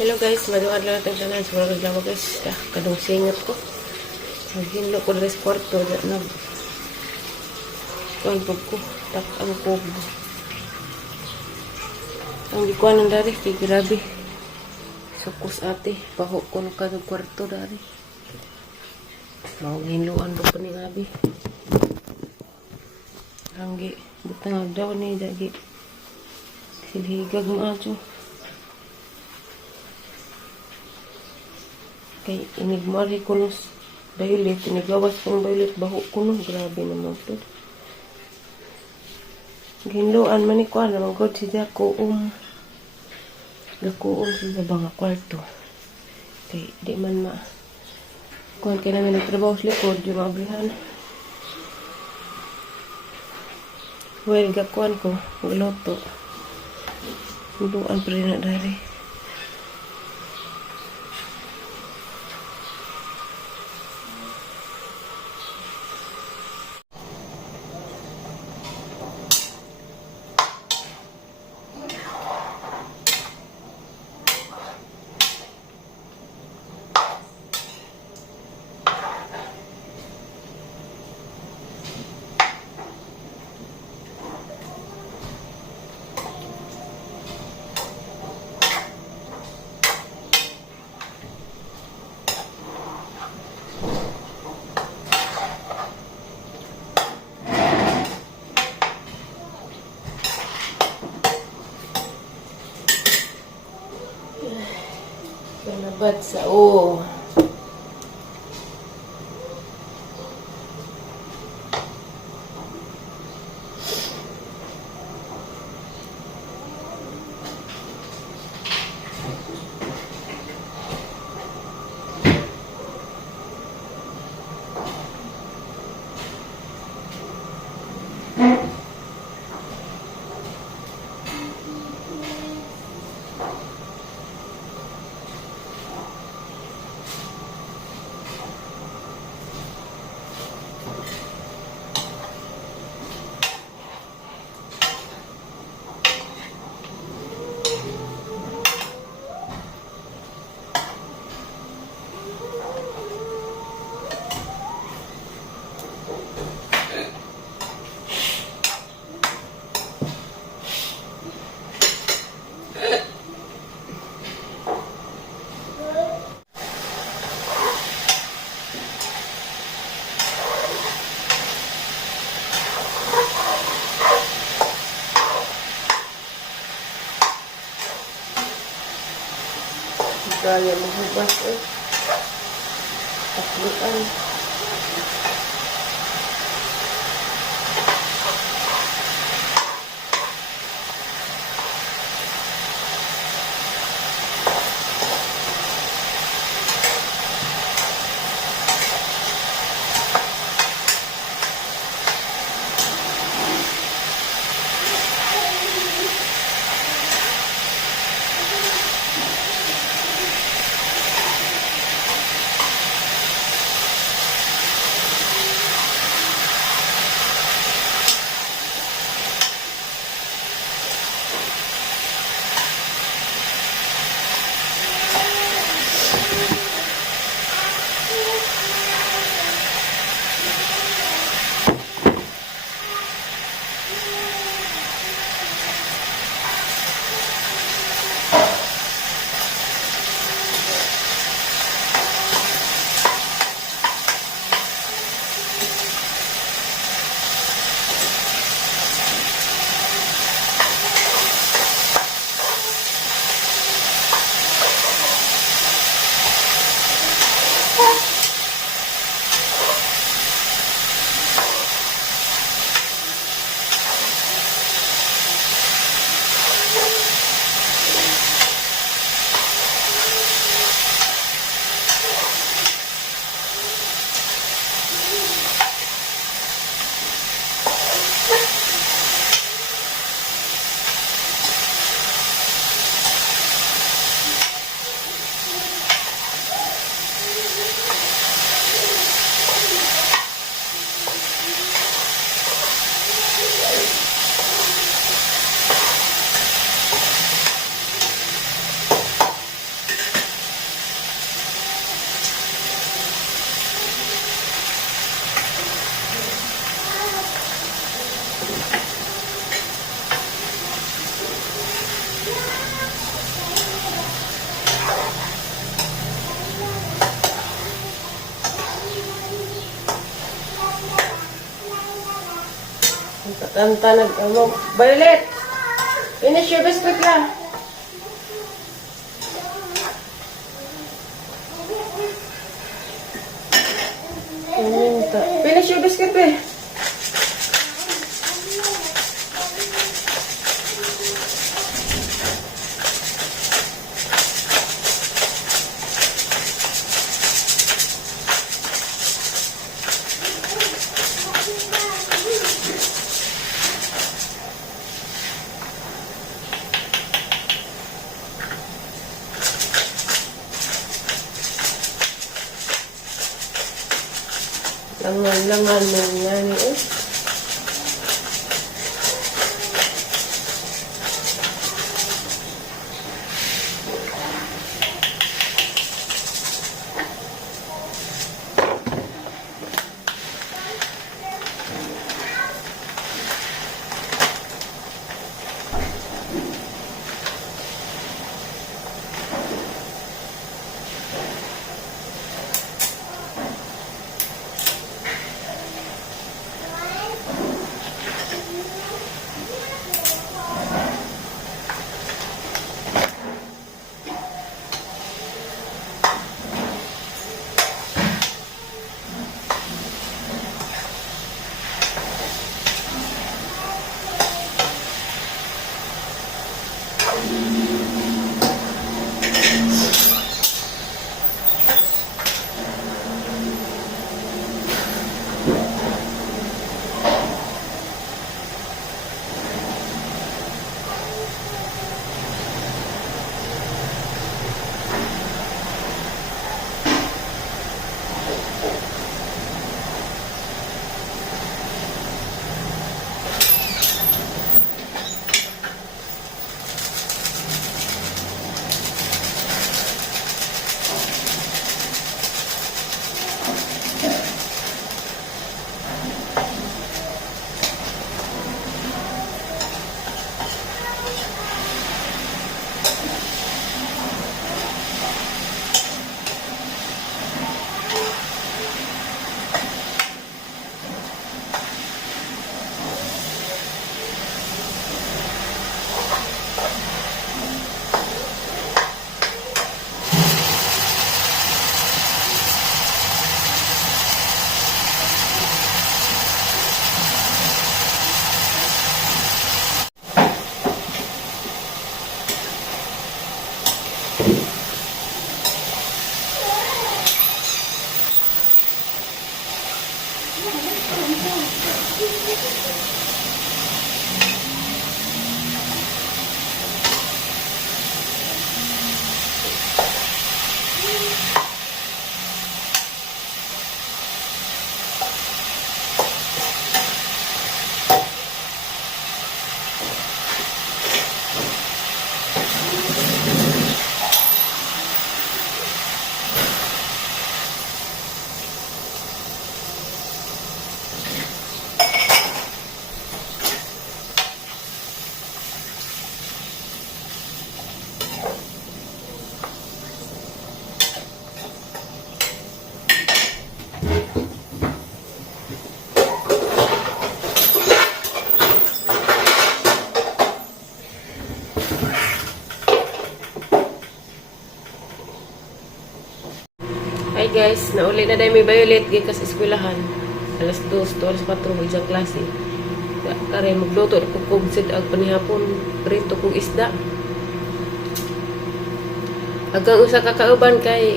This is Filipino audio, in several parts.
Hello guys, maduad lang natin tanan sa mga reklamo guys. Kadong singat ko. Naghinlo ko rin sa kwarto. Kuanpag ko. Tak ang pobo. Ang gikuan ng dari. Kaya grabe. Sukus ate. Paho ko ng kadong kwarto dari. Manghinluan ko pa ni Gabi. Hanggi. Butang daw ni dagi. Silhigag mga ato. Kay inigmari ko nos violet, inigawas kong violet, baho ko no, grabe naman po. Ginluan man ni ko, naman god siya kuom. Gakuom siya banga kwarto. Kay di man ma. Kuhan kay namin nagtrabaho sa likod, yung mablihan. Well, gakuan ko, galoto. Ginluan pa rin na dari. Kanabat sa o. Kaya maghubas eh. Takluan. Tantanag mo. Violet! Finish your biscuit lang. Finish your biscuit, eh. Langan mo yan, eh. Hi guys, nauli na dahil may Violet gikas eskwelahan. Alas 2 to alas 4 mo isang klase. Kare magluto ko kog sid ag panihapon prito kog isda. Agang usa ka kauban kay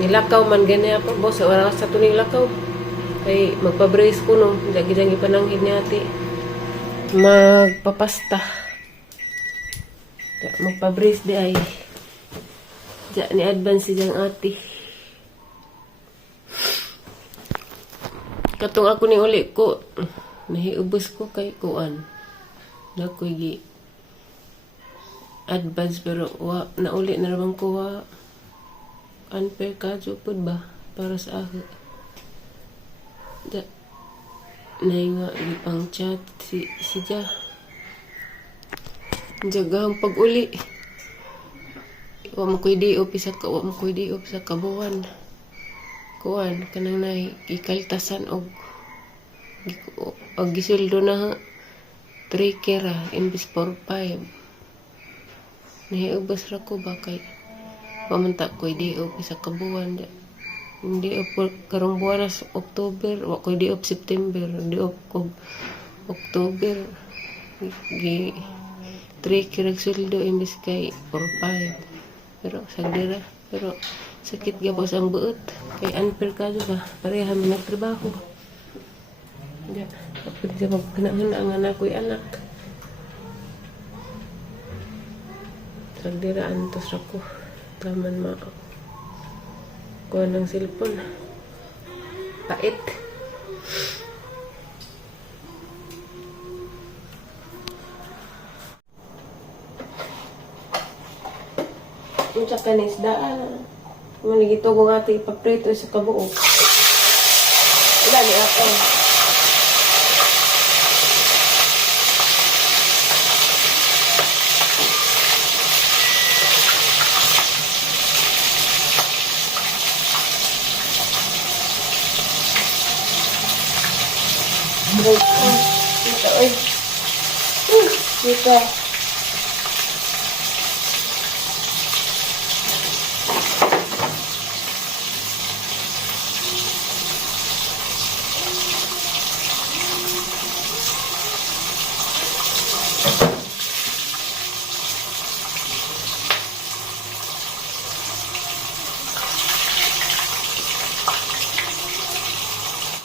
nilakaw man gani ako boss wala sa tuning lakaw. Kay magpa-brace ko no, dagidang ipananghid ni ate. Magpapasta. Magpa-brace di ay. Diyan ni advance siyang ate. Katong ako ni uli ko, nahiubos ko kay kuan. Nakoy gi advance pero nauli na naman ko unfair ka pud ba para sa ako. Nga ipang chat si Ja. Jagang pag-uli. Wa mo koy di opisa kabuwan. Kuan kanang nay ikaltasan og Og gisildo na 3K ra imbis 4-5. Nahiubos ra ko ba kay pamanta ko di op isa ka buwan. Hindi op karong buwan na October, wa ko di op September, di op ko October. Gi 3K ra sildo imbis kay 4-5. Pero sagdira, pero sakit gabos ang buot kay unfair ka ba pareha man nagtrabaho. Ya, pwede siya magpanahon ang anak ko'y anak. Sagdira antos ako. Taman kuha ng cellphone. Pait. Yung sa kanisdaan. Manigito ko nga ito ipaprito sa kabuok. Wala ni ako. Dito, oy. Dito.